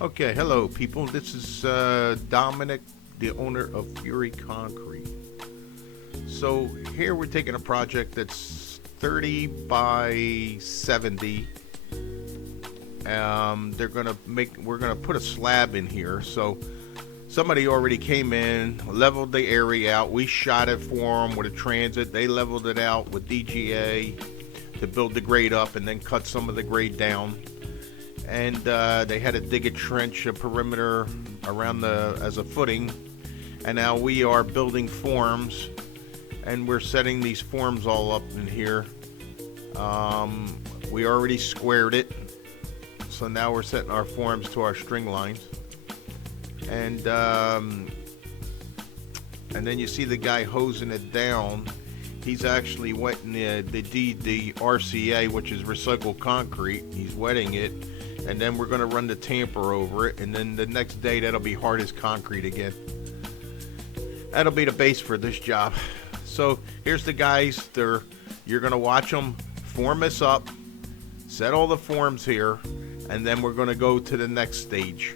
Okay, hello, people. This is Dominic, the owner of Fury Concrete. So here we're taking a project that's 30 by 70. We're gonna put a slab in here. So somebody already came in, leveled the area out. We shot it for them with a transit. They leveled it out with DGA to build the grade up, and then cut some of the grade down. And they had to dig a trench, a perimeter around the as a footing. And now we are building forms, and we're setting these forms all up in here. We already squared it, so now we're setting our forms to our string lines. And and then you see the guy hosing it down. He's actually wetting the RCA, which is recycled concrete. He's wetting it, and then we're going to run the tamper over it, and then the next day that'll be hard as concrete again. That'll be the base for this job. So here's the guys. You're going to watch them form this up, set all the forms here, and then we're going to go to the next stage.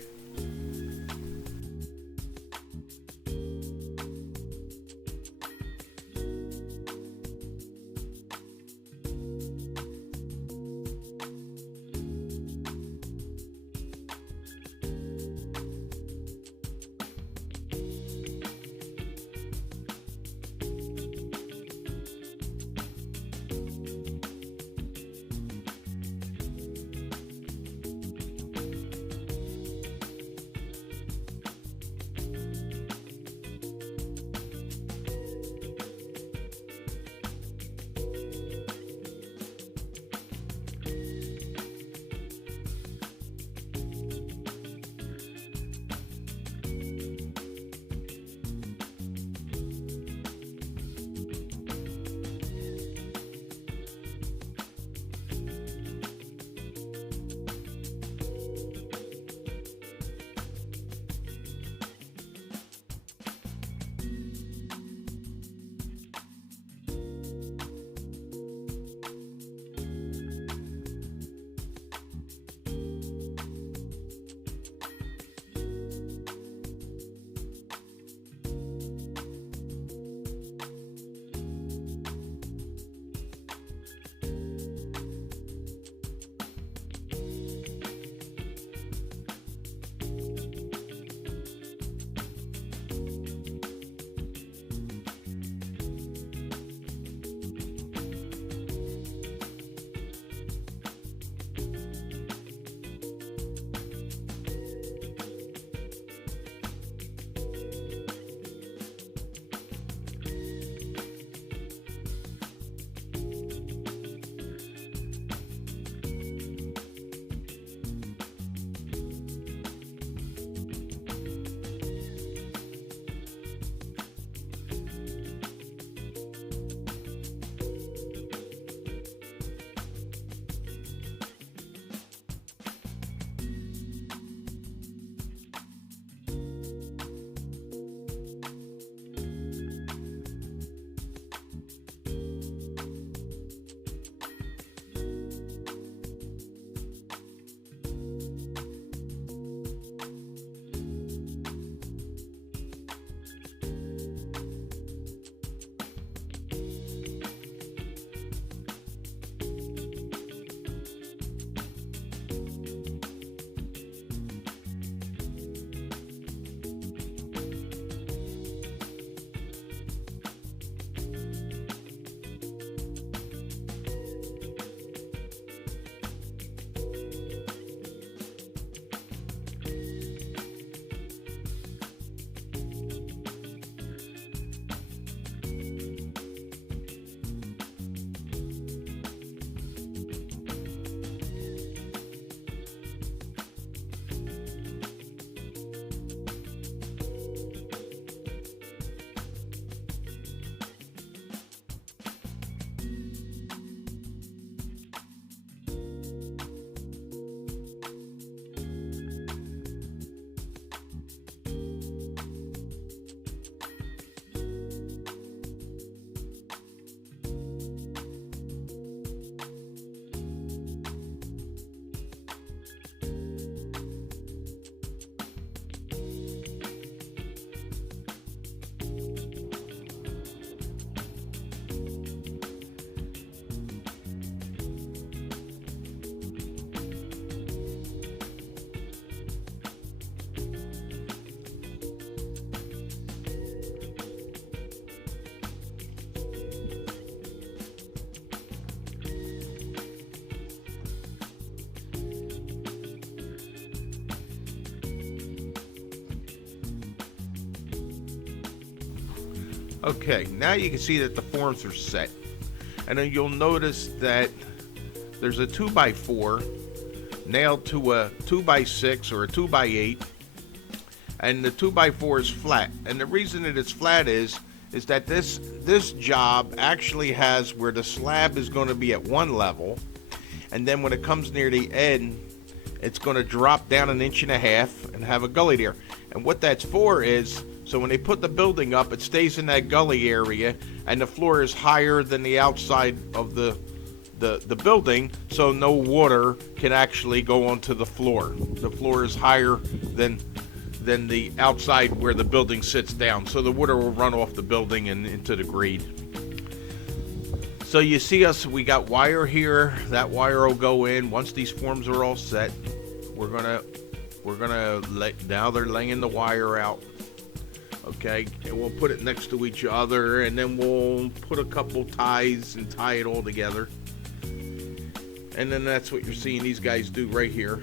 Okay, now you can see that the forms are set. And then you'll notice that there's a 2x4 nailed to a 2x6 or a 2x8, and the 2x4 is flat. And the reason that it's flat is that this job actually has where the slab is going to be at one level, and then when it comes near the end, it's going to drop down 1.5 inches and have a gully there. And what that's for is, so when they put the building up, it stays in that gully area, and the floor is higher than the outside of the building, so no water can actually go onto the floor. The floor is higher than the outside where the building sits down, so the water will run off the building and into the grade. So you see us, we got wire here. That wire will go in. Once these forms are all set, we're gonna now they're laying the wire out. Okay, and we'll put it next to each other, and then we'll put a couple ties and tie it all together. And then that's what you're seeing these guys do right here.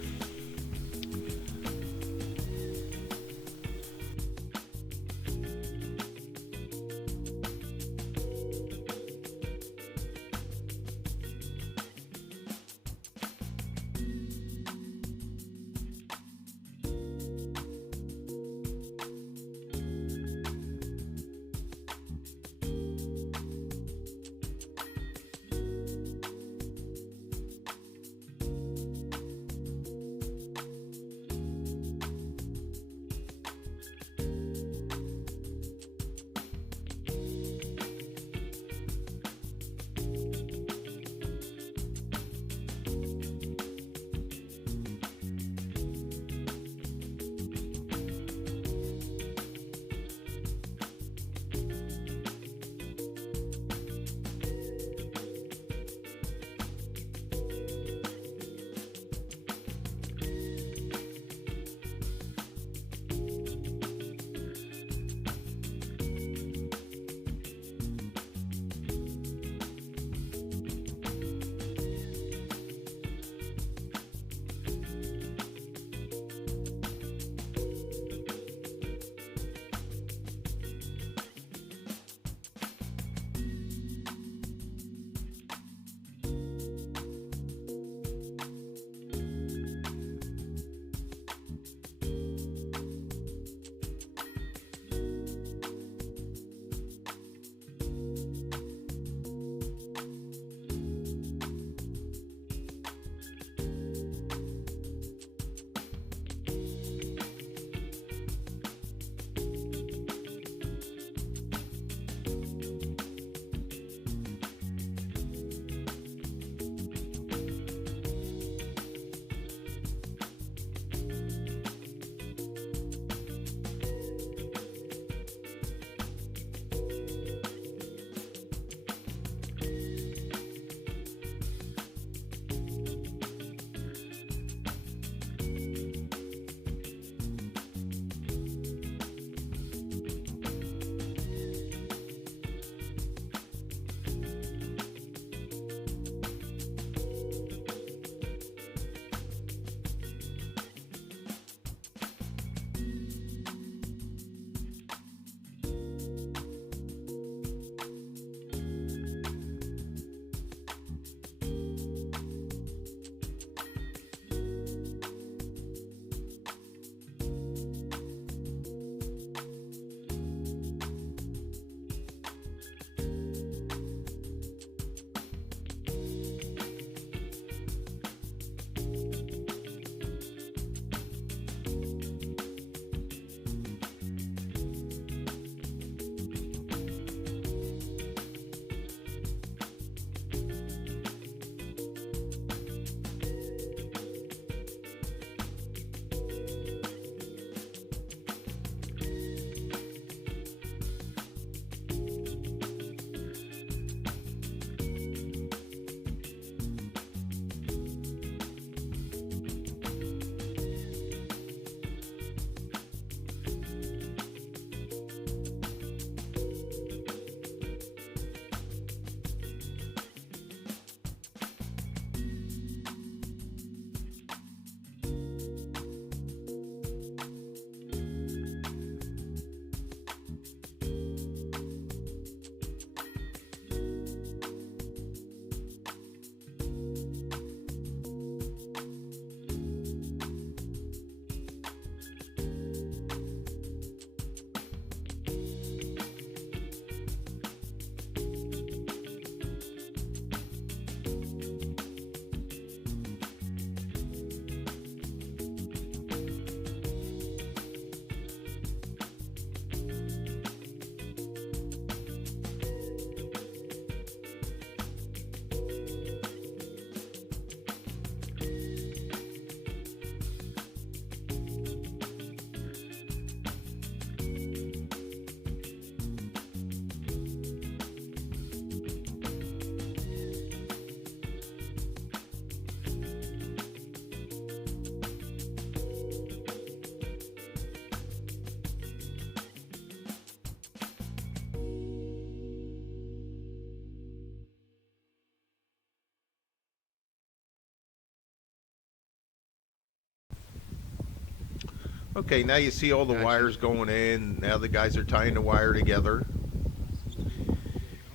Okay, now you see all the Gotcha. wires going in. Now the guys are tying the wire together.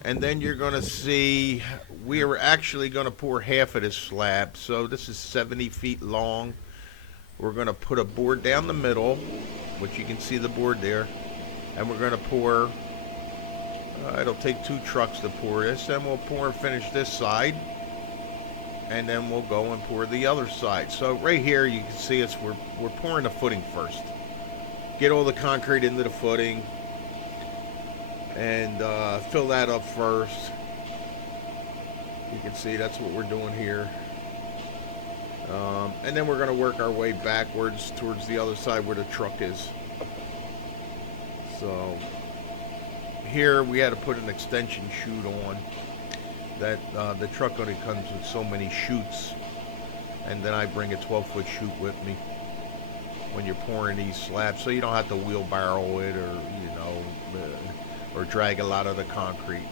And then you're going to see we are actually going to pour half of this slab. So this is 70 feet long. We're going to put a board down the middle, which you can see the board there. And we're going to pour, it'll take 2 trucks to pour this. Then we'll pour and finish this side. And then we'll go and pour the other side. So right here you can see us, we're pouring the footing first. Get all the concrete into the footing and fill that up first. You can see that's what we're doing here. And then we're going to work our way backwards towards the other side where the truck is. So here we had to put an extension chute on. That the truck only comes with so many chutes, and then I bring a 12-foot chute with me when you're pouring these slabs, so you don't have to wheelbarrow it or drag a lot of the concrete.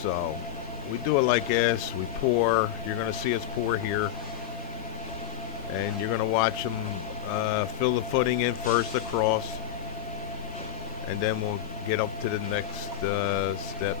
So we do it like this. We pour. You're going to see us pour here, and you're going to watch them fill the footing in first across, and then we'll get up to the next step.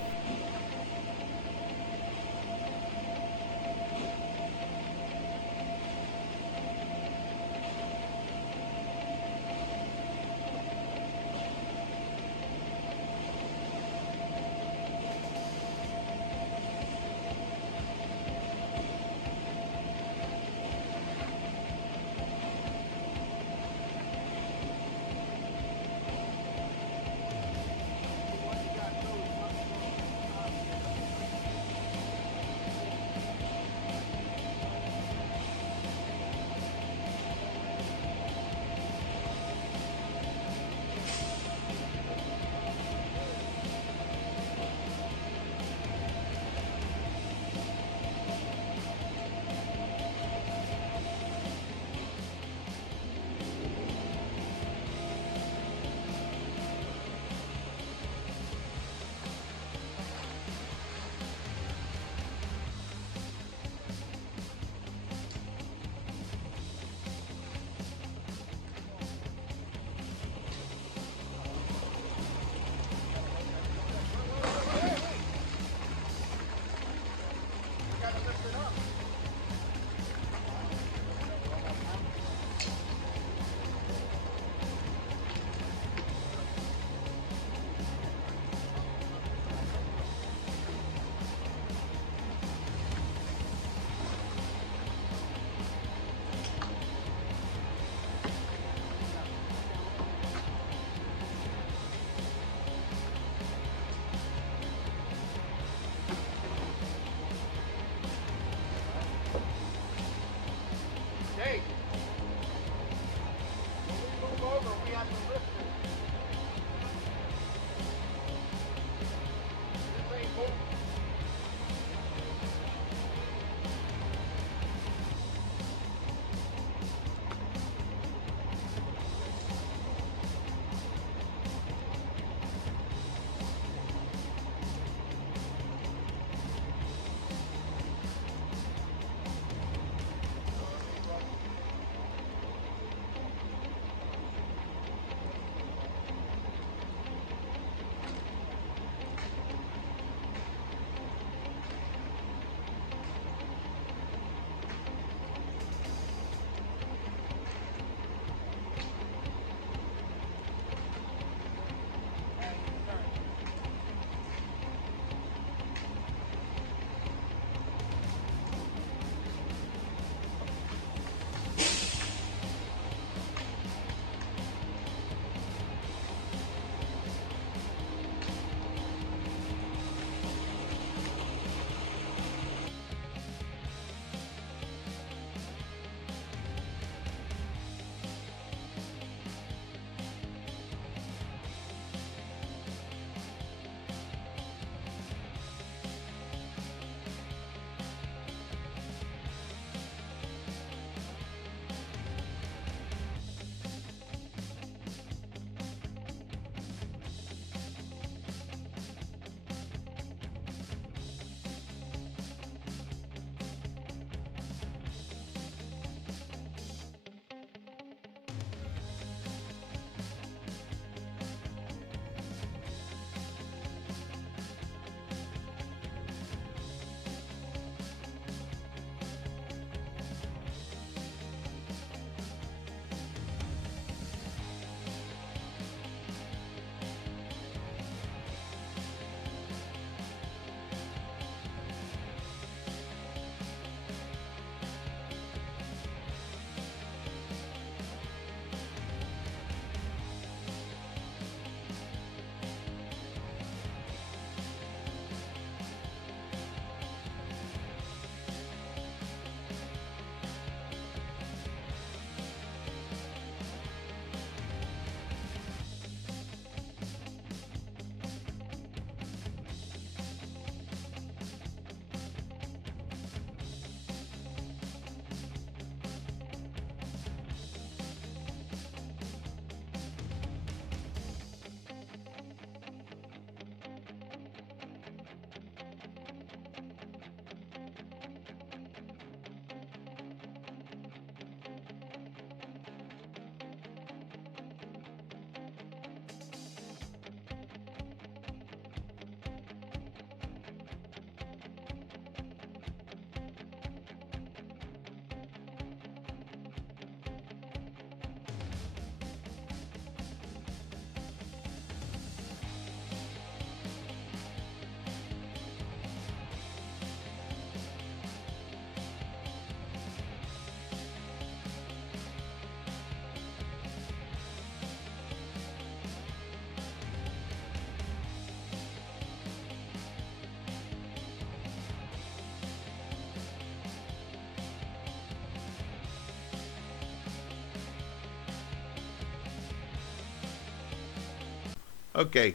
Okay,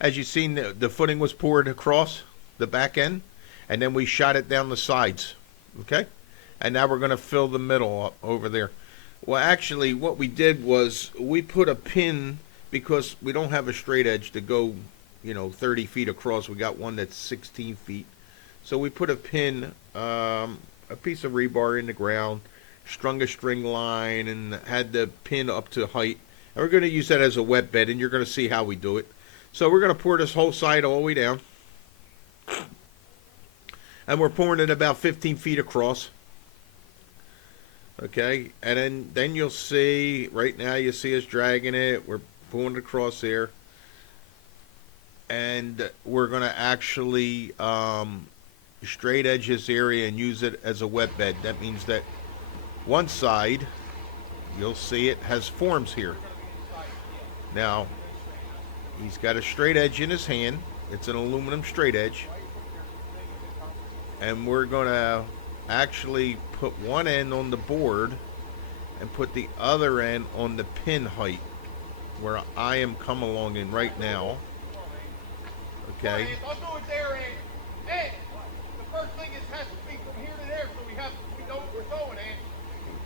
as you've seen, the footing was poured across the back end, and then we shot it down the sides. Okay, and now we're going to fill the middle up over there. Well, actually, what we did was we put a pin because we don't have a straight edge to go, 30 feet across. We got one that's 16 feet. So we put a pin, a piece of rebar in the ground, strung a string line, and had the pin up to height. And we're going to use that as a wet bed, and you're going to see how we do it. So we're going to pour this whole side all the way down. And we're pouring it about 15 feet across. Okay, and then you'll see, right now you see us dragging it. We're pulling it across here. And we're going to actually straight edge this area and use it as a wet bed. That means that one side, you'll see it has forms here. Now, he's got a straight edge in his hand. It's an aluminum straight edge. And we're going to actually put one end on the board and put the other end on the pin height where I am come along in right now. Okay. I'll do it there, Ann. Hey, the first thing is has to be from here to there, so we know what we're going, Ann.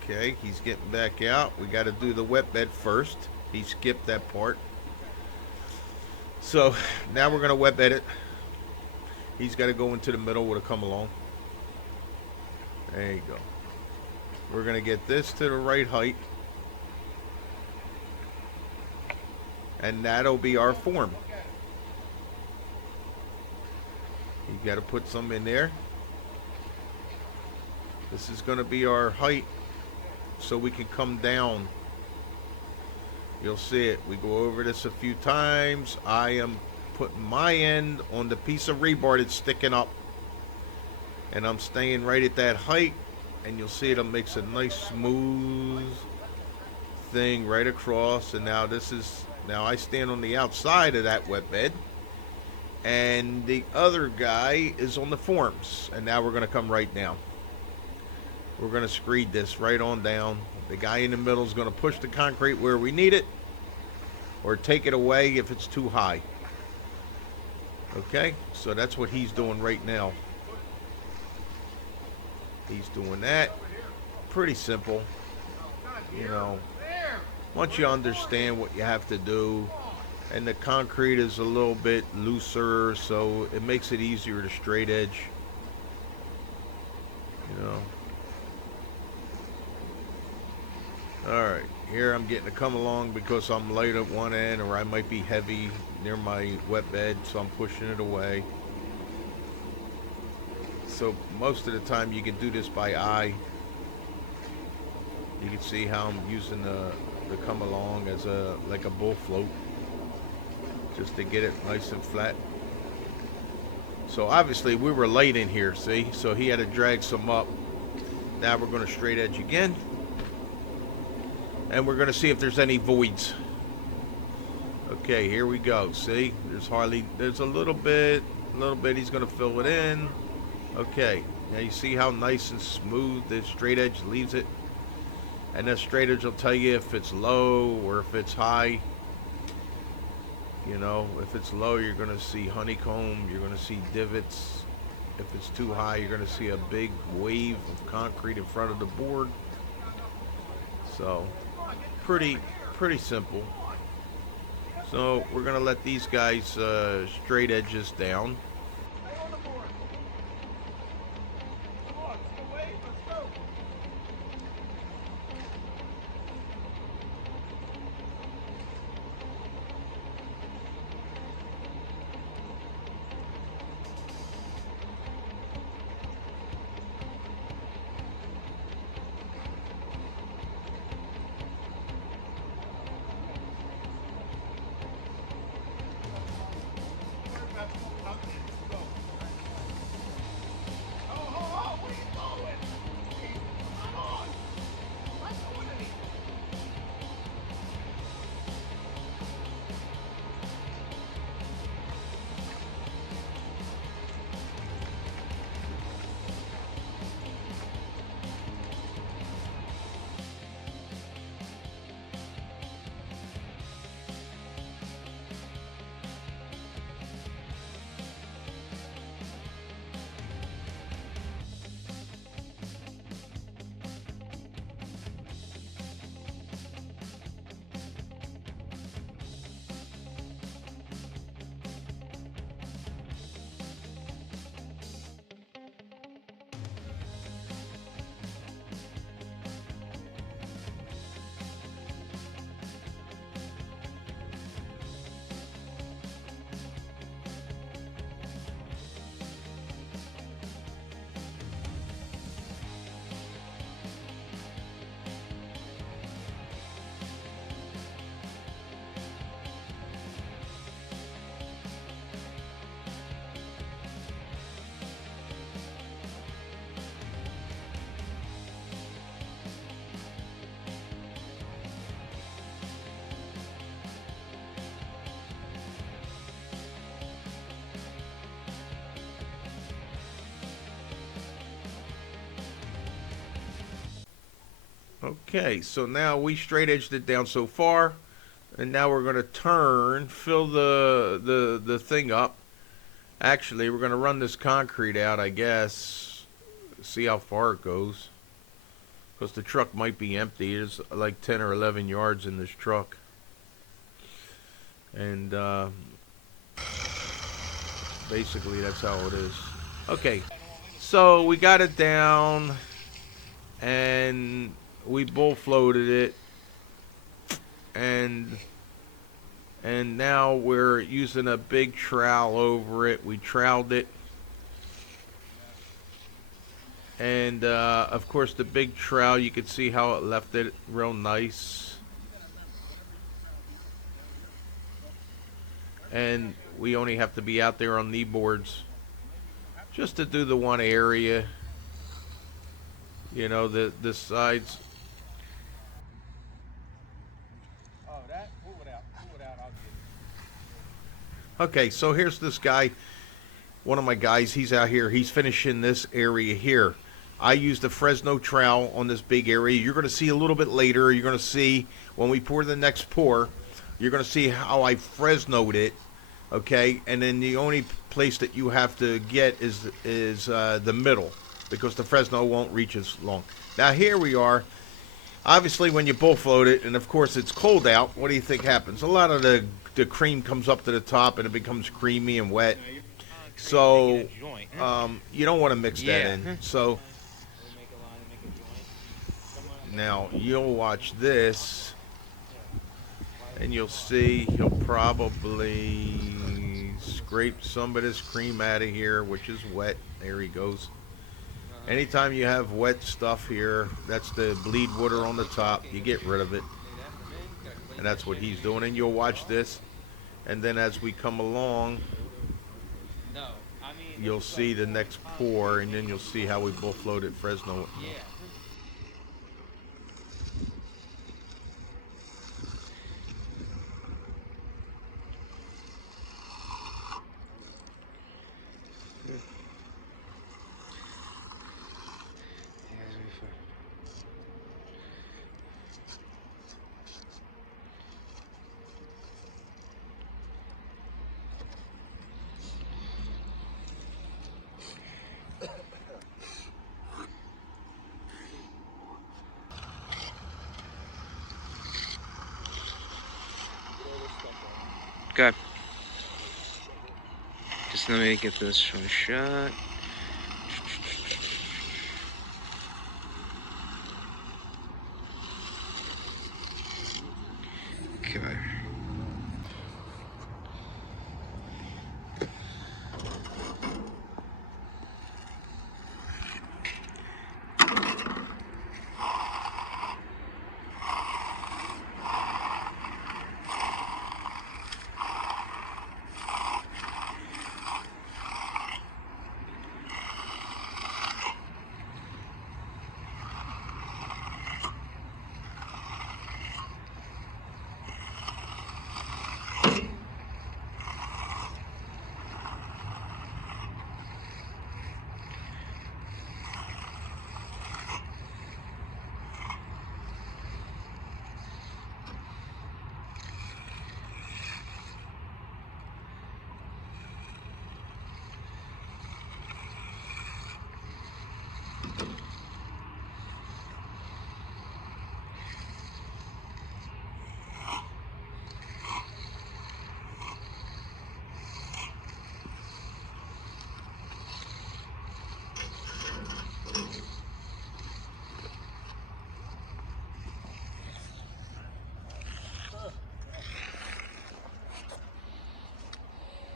Okay, he's getting back out. We got to do the wet bed first. He skipped that part. So now we're going to wet bed it. He's got to go into the middle with a come along. There you go. We're going to get this to the right height. And that'll be our form. You got to put some in there. This is going to be our height so we can come down. You'll see it. We go over this a few times. I am putting my end on the piece of rebar that's sticking up. And I'm staying right at that height. And you'll see it makes a nice smooth thing right across. And now now I stand on the outside of that wet bed. And the other guy is on the forms. And now we're going to come right down. We're going to screed this right on down. The guy in the middle is going to push the concrete where we need it. Or take it away if it's too high. Okay, so that's what he's doing right now. He's doing that. Pretty simple. Once you understand what you have to do, and the concrete is a little bit looser, so it makes it easier to straight edge. Alright, here I'm getting to come along because I'm light at one end, or I might be heavy near my wet bed, so I'm pushing it away. So most of the time you can do this by eye. You can see how I'm using the come along as like a bull float, just to get it nice and flat. So obviously we were light in here, see? So he had to drag some up. Now we're going to straight edge again. And we're going to see if there's any voids. Okay, here we go. See? There's a little bit he's going to fill it in. Okay, now you see how nice and smooth the straight edge leaves it? And that straight edge will tell you if it's low or if it's high. If it's low, you're going to see honeycomb, you're going to see divots. If it's too high, you're going to see a big wave of concrete in front of the board. So, pretty simple. So, we're going to let these guys straight edges down. Okay, so now we straight edged it down so far, and now we're going to turn, fill the thing up. Actually, we're going to run this concrete out, I guess, see how far it goes. Because the truck might be empty. There's like 10 or 11 yards in this truck. And basically that's how it is. Okay, so we got it down, and we bull floated it, and now we're using a big trowel over it. We troweled it, and of course the big trowel, you can see how it left it real nice. And we only have to be out there on knee boards just to do the one area, you know, the sides. Oh, that? Pull it out. Pull it out. I'll get it. Okay, so here's this guy, one of my guys. He's out here. He's finishing this area here. I used a Fresno trowel on this big area. You're going to see a little bit later. You're going to see when we pour the next pour, you're going to see how I Fresnoed it. Okay, and then the only place that you have to get is the middle, because the Fresno won't reach as long. Now here we are. Obviously, when you bull float it, and of course it's cold out, what do you think happens? A lot of the cream comes up to the top, and it becomes creamy and wet. So you don't want to mix that in. So now you'll watch this, and you'll see he'll probably scrape some of this cream out of here, which is wet. There he goes. Anytime you have wet stuff here, that's the bleed water on the top. You get rid of it. And that's what he's doing. And you'll watch this. And then as we come along, you'll see the next pour, and then you'll see how we bull floated Fresno. Okay. Just let me get this one shot. Okay.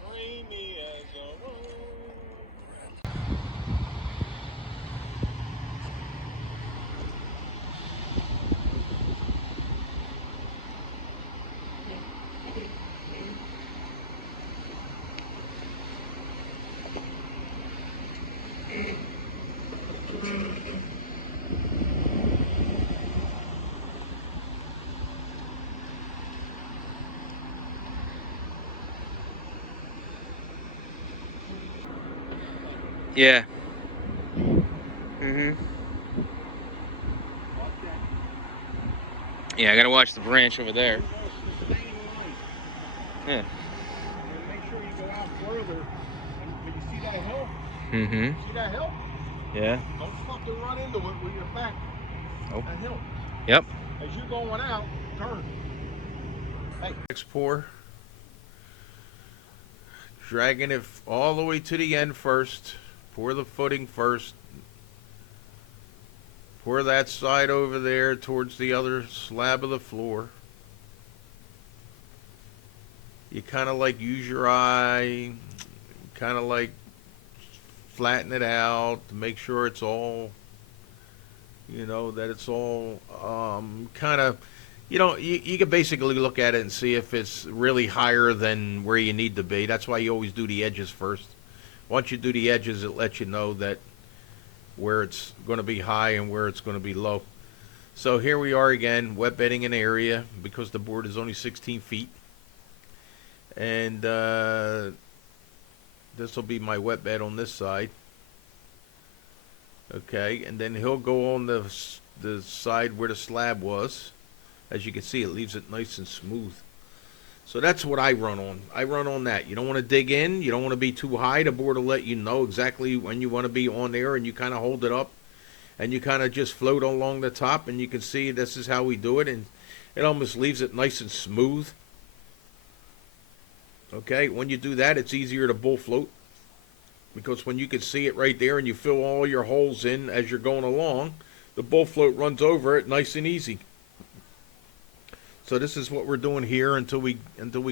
Creamy as a rose. Yeah. Mm-hmm. Okay. Yeah, I gotta watch the branch over there. Stay in line. Yeah. And make sure you go out further. And you see that hill? Mm-hmm. See that hill? Yeah. Don't fucking run into it with your back. Nope. That hill. Yep. As you're going out, turn. Hey. Next pour. Dragging it all the way to the end first. Pour the footing first. Pour that side over there towards the other slab of the floor. You kind of like use your eye, kind of like flatten it out to make sure it's all, that it's all kind of, you can basically look at it and see if it's really higher than where you need to be. That's why you always do the edges first. Once you do the edges, it lets you know that where it's going to be high and where it's going to be low. So here we are again, wet bedding an area because the board is only 16 feet. And this will be my wet bed on this side. Okay, and then he'll go on the side where the slab was. As you can see, it leaves it nice and smooth. So that's what I run on. I run on that. You don't want to dig in. You don't want to be too high. The board will let you know exactly when you want to be on there, and you kind of hold it up, and you kind of just float along the top, and you can see this is how we do it, and it almost leaves it nice and smooth. Okay, when you do that, it's easier to bull float, because when you can see it right there and you fill all your holes in as you're going along, the bull float runs over it nice and easy. So this is what we're doing here until we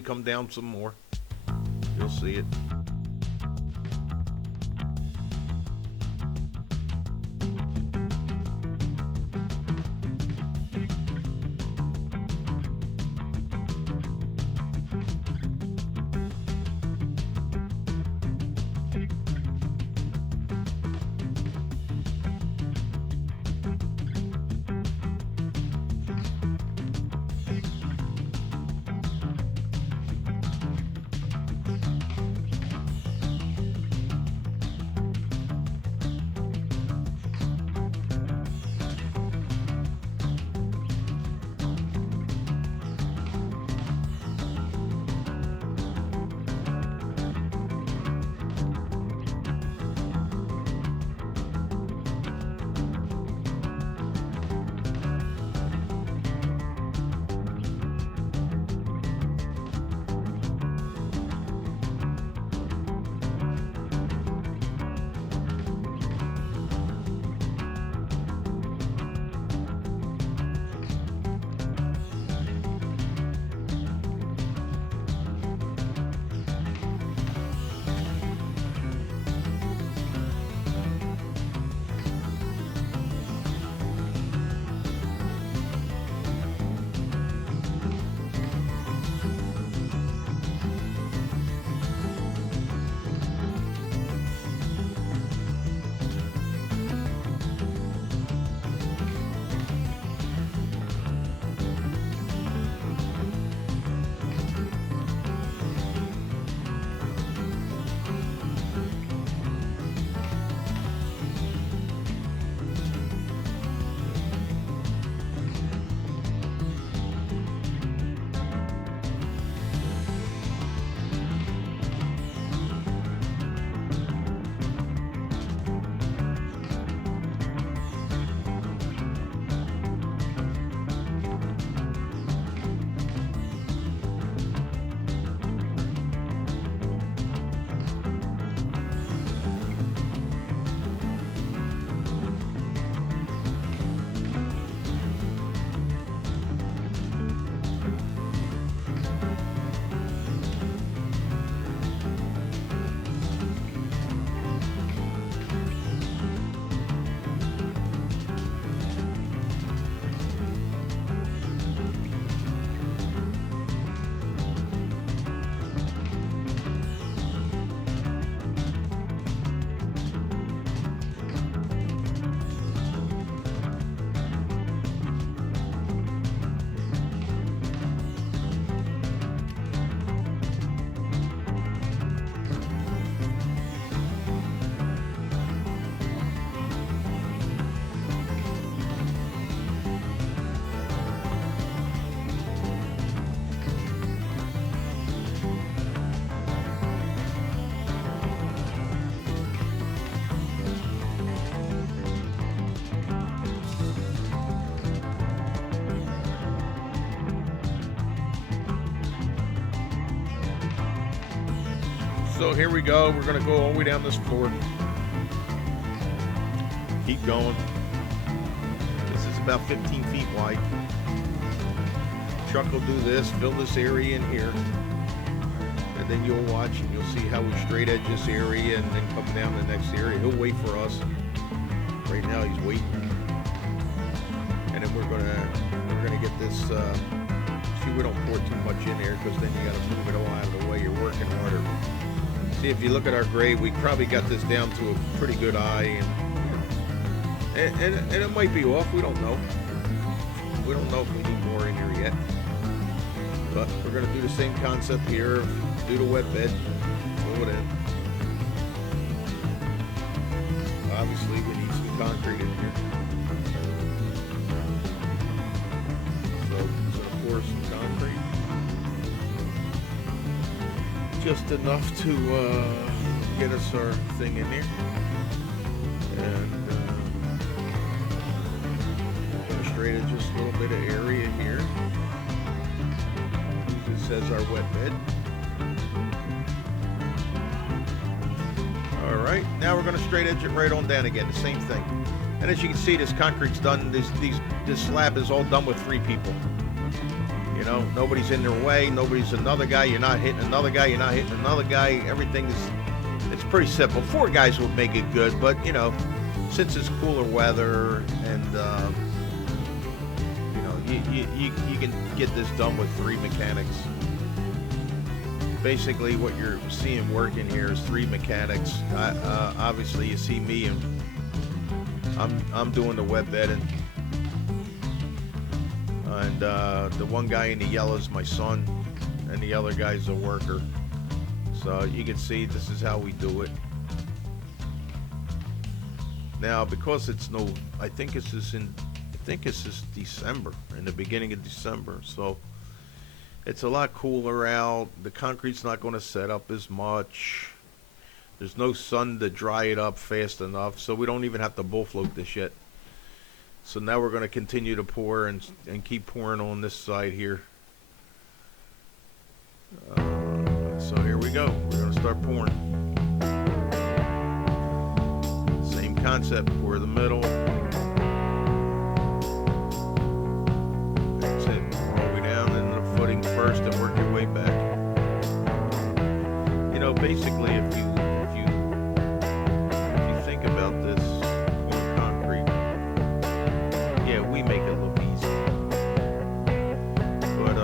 come down some more. You'll see it. So here we go. We're going to go all the way down this floor. Keep going. This is about 15 feet wide. Chuck will do this, fill this area in here. And then you'll watch and you'll see how we straight edge this area and then come down the next area. He'll wait for us. Right now he's waiting. And then we're gonna get this, see, we don't pour too much in there because then you gotta move it all out of the way. You're working harder. See, if you look at our grade, we probably got this down to a pretty good eye, and it might be off. We don't know. We don't know if we need more in here yet. But we're gonna do the same concept here. Do the wet bed. Fill it in. Obviously, we need some concrete in here. So pour some concrete. Just enough to get us our thing in there. And straight in just a little bit of area here. Use this as our wet bed. Alright, now we're going to straight edge it right on down again, the same thing. And as you can see, this concrete's done, this slab is all done with 3 people. You know, nobody's in their way, nobody's another guy, you're not hitting another guy, you're not hitting another guy, everything is, it's pretty simple. 4 guys would make it good, but you know, since it's cooler weather and, you know, you can get this done with 3 mechanics. Basically what you're seeing working here is 3 mechanics. Obviously you see me and I'm doing the wet bedding. And the one guy in the yellow is my son, and the other guy's a worker. So you can see this is how we do it. Now, because it's I think this is December, in the beginning of December. So it's a lot cooler out. The concrete's not going to set up as much. There's no sun to dry it up fast enough, so we don't even have to bull float this yet. So now we're going to continue to pour and keep pouring on this side here. So here we go. We're going to start pouring. Same concept. Pour the middle. That's it. All the way down into the footing first and work your way back. You know, basically, if you think about this pouring concrete, yeah, we make it look easy. But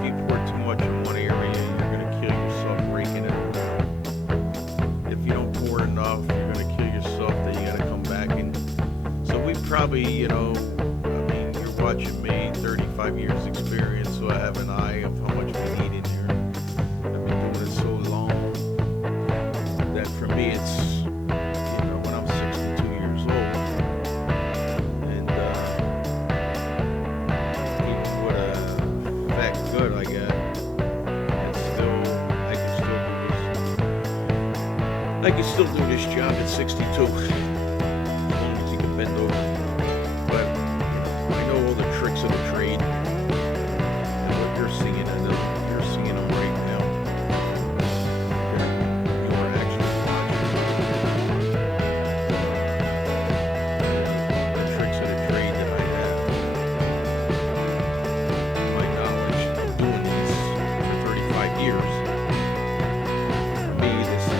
if you pour too much in one area, you're gonna kill yourself raking it around. If you don't pour enough, you're gonna kill yourself. Then you gotta come back and. So we probably, you know, I mean, you're watching me, 35 years experience, so I have an eye of how much we need in here. I've been doing it so long that for me it's. When I'm 62 years old. Good I got, and still I can still do this job at 62 as long as you can bend over. But I know all the tricks of the trade and what you're seeing them right now. You're actually watching the tricks of the trade that I have. My knowledge doing these for 35 years. For me, this is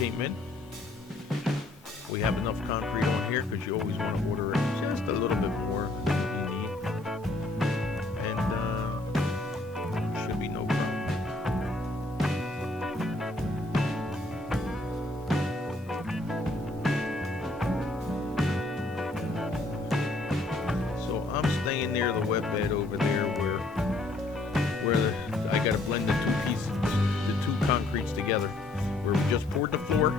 came in. We have enough concrete on here because you always want to order just a little bit more than you need. And should be no problem. So I'm staying near the wet bed over there where I got to blend the two pieces, the two concretes together. Where we just poured the floor.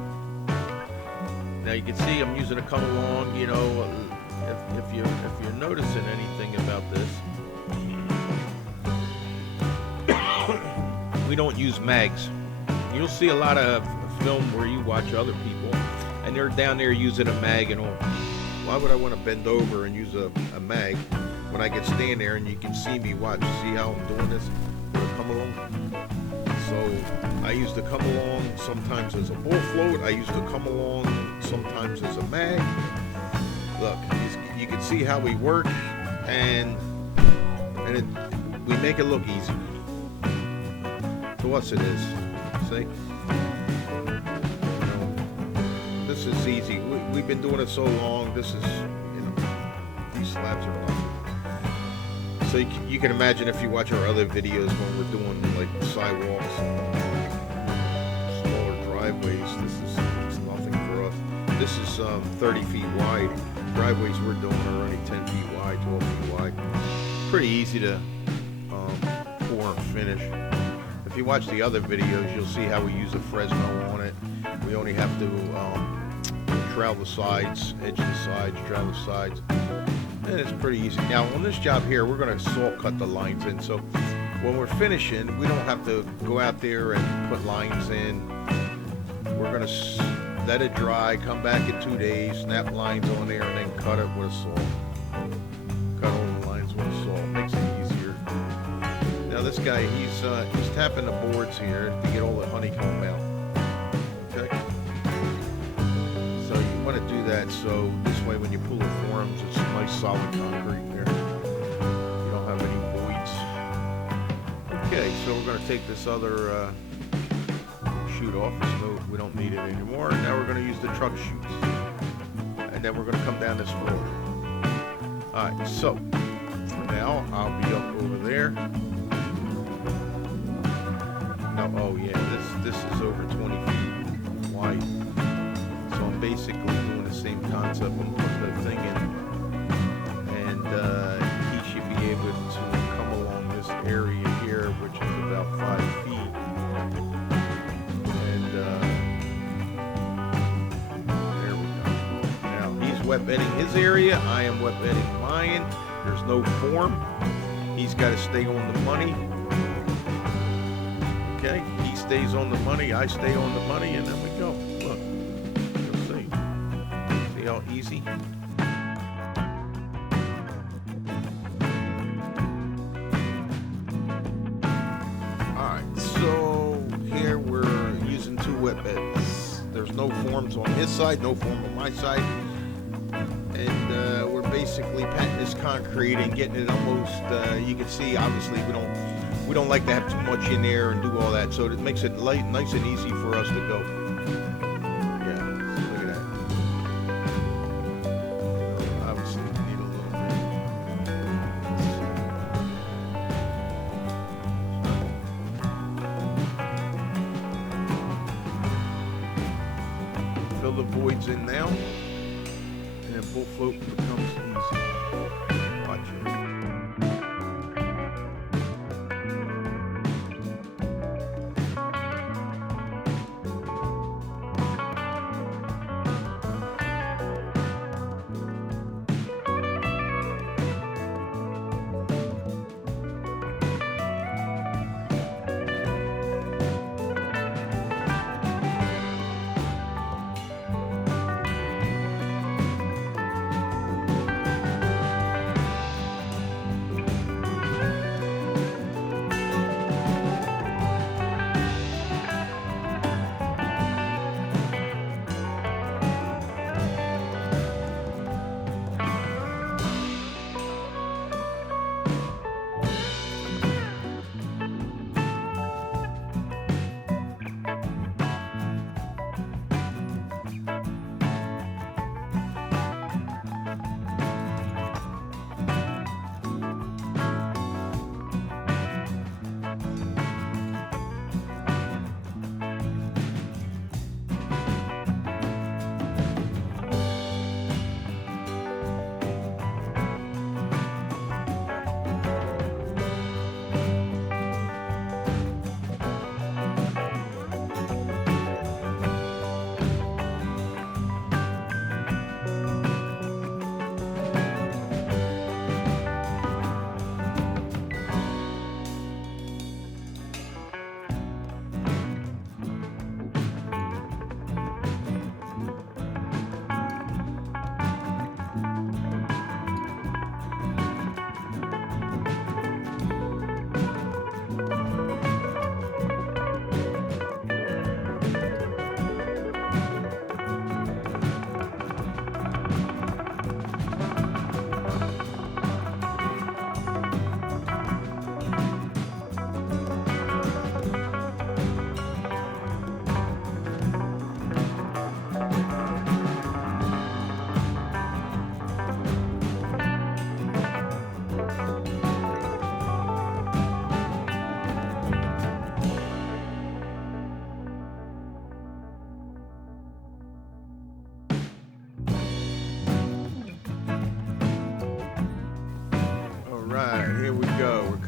Now you can see I'm using a come along. You know, if you're noticing anything about this, we don't use mags. You'll see a lot of film where you watch other people, and they're down there using a mag and all. Why would I want to bend over and use a mag when I can stand there and you can see me watch? See how I'm doing this with a come along? So I use the come along sometimes as a bull float. I use the come along sometimes as a mag. Look, you can see how we work, and we make it look easy. To us it is. See? This is easy. We've been doing it so long. This is, these slabs are like. So you can imagine if you watch our other videos when we're doing like sidewalks, smaller driveways, it's nothing for us. This is 30 feet wide. Driveways we're doing are only 10 feet wide, 12 feet wide. Pretty easy to pour and finish. If you watch the other videos, you'll see how we use a Fresno on it. We only have to trowel the sides, edge the sides, trowel the sides. And it's pretty easy. Now on this job here, we're going to salt cut the lines in. So when we're finishing, we don't have to go out there and put lines in. We're going to let it dry, come back in 2 days, snap lines on there, and then cut it with a saw. Cut all the lines with a saw. Makes it easier. Now this guy, he's tapping the boards here to get all the honeycomb out. Okay. So you want to do that so this way when you pull the forms, it's nice solid concrete there. You don't have any voids. Okay, so we're going to take this other chute off. We don't need it anymore. Now we're going to use the truck chutes. And then we're going to come down this floor. Alright, so for now I'll be up over there. No, oh yeah, this is over 20 feet wide. So I'm basically doing the same concept. I'm putting the thing in, and he should be able to come along this area here, which is about 5 feet. And there we go. Now he's wet bedding his area. I am wet bedding mine. There's no form. He's got to stay on the money. Okay, he stays on the money. I stay on the money, and then we go. Look. See how easy? Alright, so here we're using two wet beds. There's no forms on his side, no form on my side. And we're basically patting this concrete and getting it almost, you can see obviously we don't like to have too much in there and do all that. So it makes it light, nice and easy for us to go. Fill the voids in now, and then bull float becomes easy. Watch it.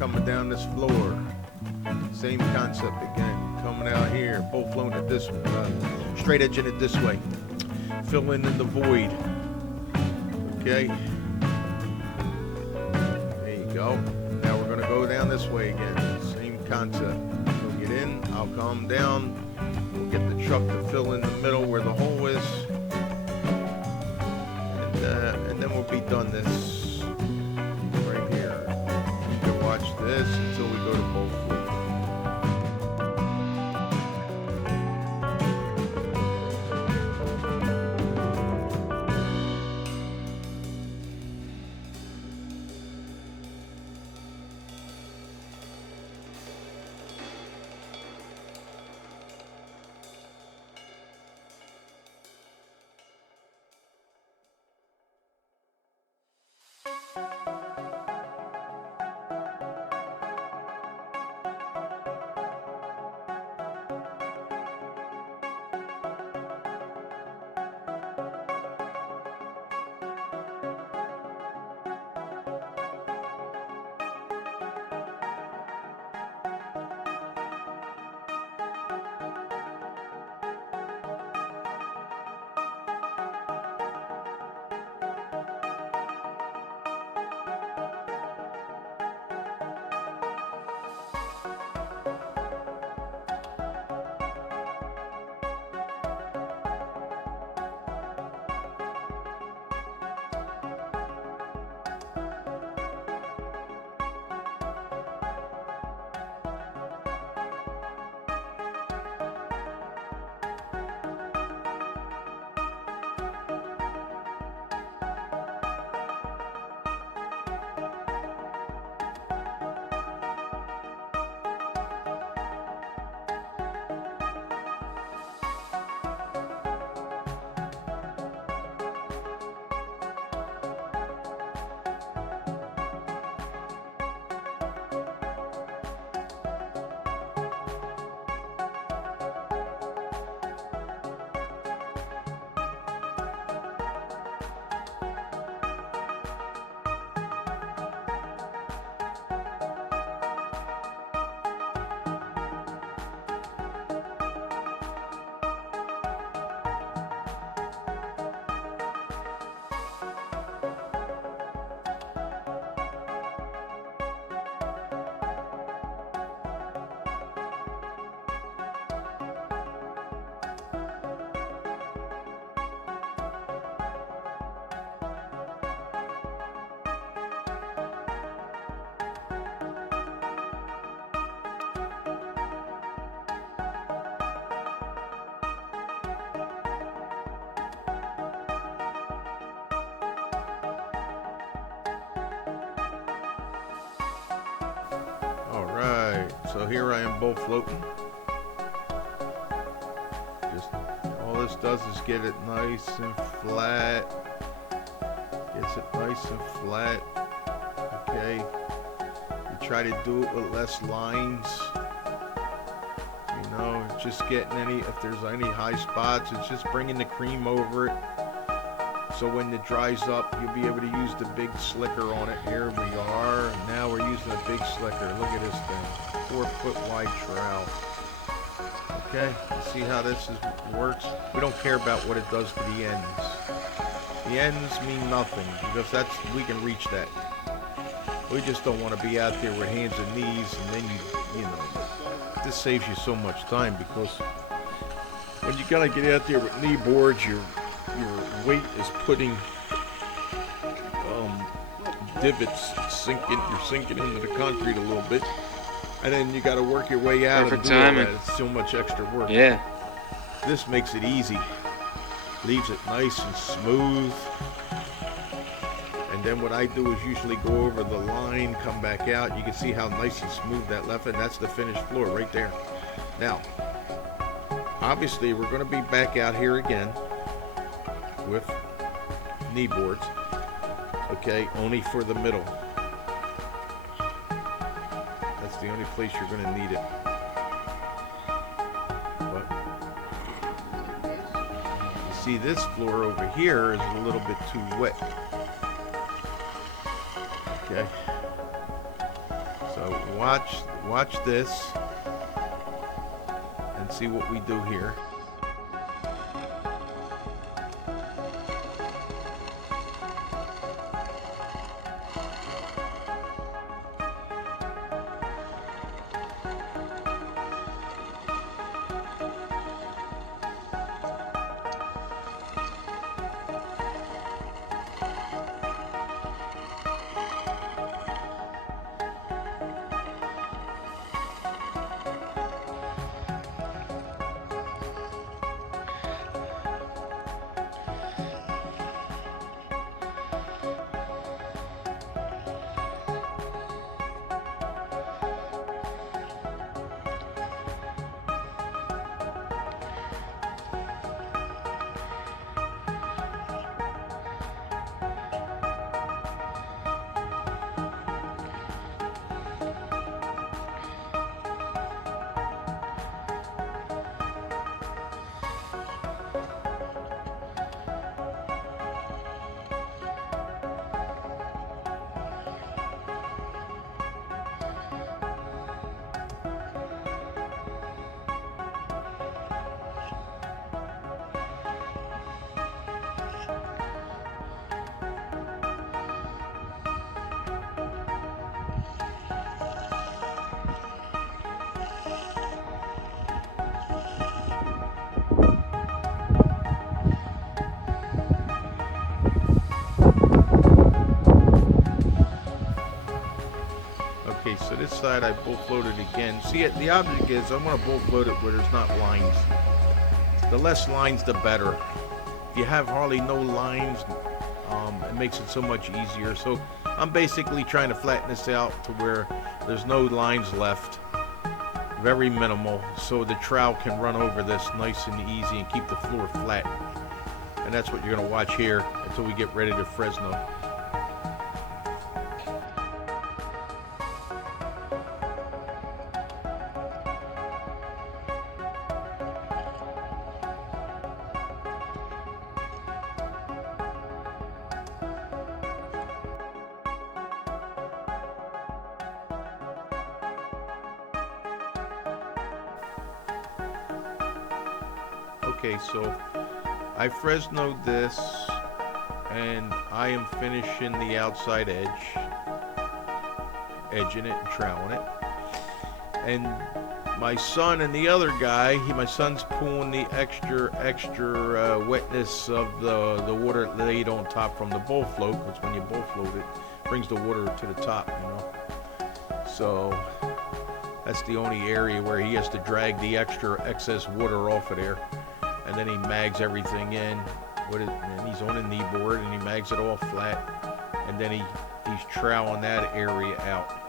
coming down this floor. Same concept again. Coming out here, both flowing it this straight edging it this way. Filling in the void. Okay. There you go. Now we're gonna go down this way again. Same concept. We'll get in, I'll come down. We'll get the truck to fill in the middle where the hole is. And then we'll be done this right here. You can watch this until we go to both floors. Alright, so here I am both floating. Just all this does is get it nice and flat. Gets it nice and flat. Okay. You try to do it with less lines. You know, just getting if there's any high spots, it's just bringing the cream over it. So when it dries up, you'll be able to use the big slicker on it. Here we are. Now we're using a big slicker. Look at this thing. 4-foot wide trowel. Okay, you see how this works? We don't care about what it does to the ends. The ends mean nothing because we can reach that. We just don't want to be out there with hands and knees, and then you know, this saves you so much time because when you gotta get out there with knee boards, your weight is putting divots you're sinking into the concrete a little bit, and then you got to work your way out. Perfect and do all timing. that. It's so much extra work. Yeah. This makes it easy, leaves it nice and smooth. And then what I do is usually go over the line, come back out. You can see how nice and smooth that left, and that's the finished floor right there. Now, obviously, we're going to be back out here again with knee boards, okay, only for the middle. That's the only place you're going to need it. But you see, this floor over here is a little bit too wet. Okay, So watch this and see what we do here. Okay, so this side I bull floated again. See, the object is I want to bull float it where there's not lines. The less lines, the better. If you have hardly no lines, it makes it so much easier. So I'm basically trying to flatten this out to where there's no lines left. Very minimal, so the trowel can run over this nice and easy and keep the floor flat. And that's what you're going to watch here until we get ready to Fresno. Okay, so I Fresnoed this and I am finishing the outside edging it and troweling it. And my son and the other guy, my son's pulling the extra wetness of the water laid on top from the bull float, which when you bull float it, brings the water to the top, you know. So that's the only area where he has to drag the excess water off of there. And then he mags everything in with it, and he's on a knee board and he mags it all flat, and then he's troweling that area out.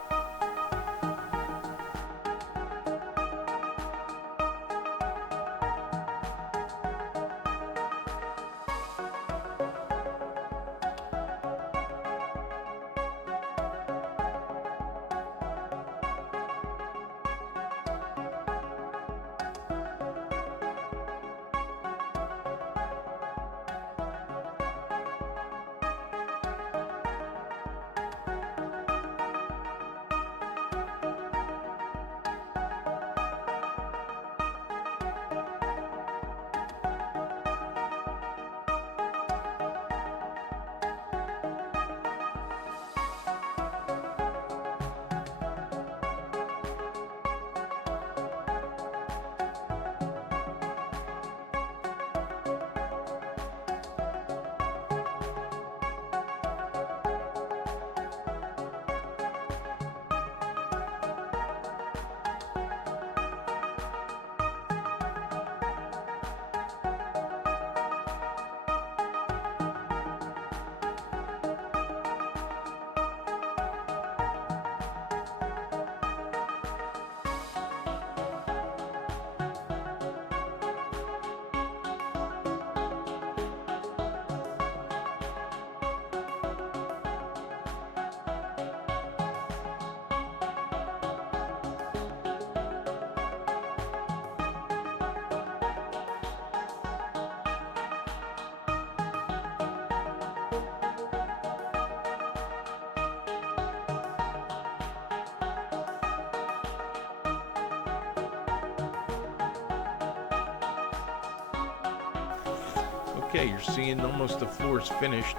Okay, you're seeing almost the floor's finished.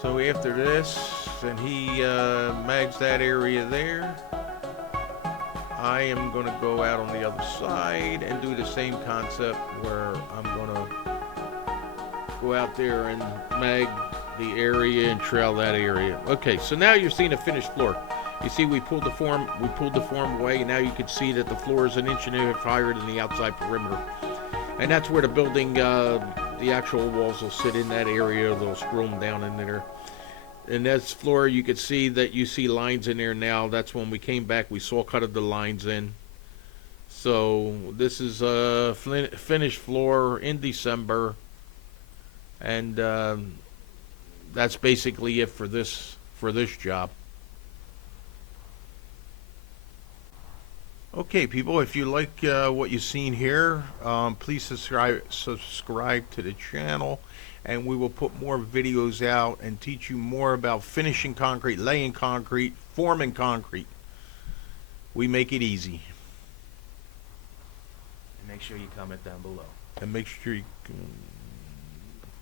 So after this, and he mags that area there, I am going to go out on the other side and do the same concept where I'm going to go out there and mag the area and trail that area. Okay, so now you're seeing a finished floor. You see we pulled the form away, and now you can see that the floor is 1.5 inches higher than the outside perimeter. And that's where the building, the actual walls will sit in that area. They'll screw them down in there. And this floor, you can see that you see lines in there now. That's when we came back, we saw cutted the lines in. So this is a finished floor in December. And that's basically it for this job. Okay, people, if you like what you've seen here, please subscribe to the channel, and we will put more videos out and teach you more about finishing concrete, laying concrete, forming concrete. We make it easy. And make sure you comment down below. And make sure you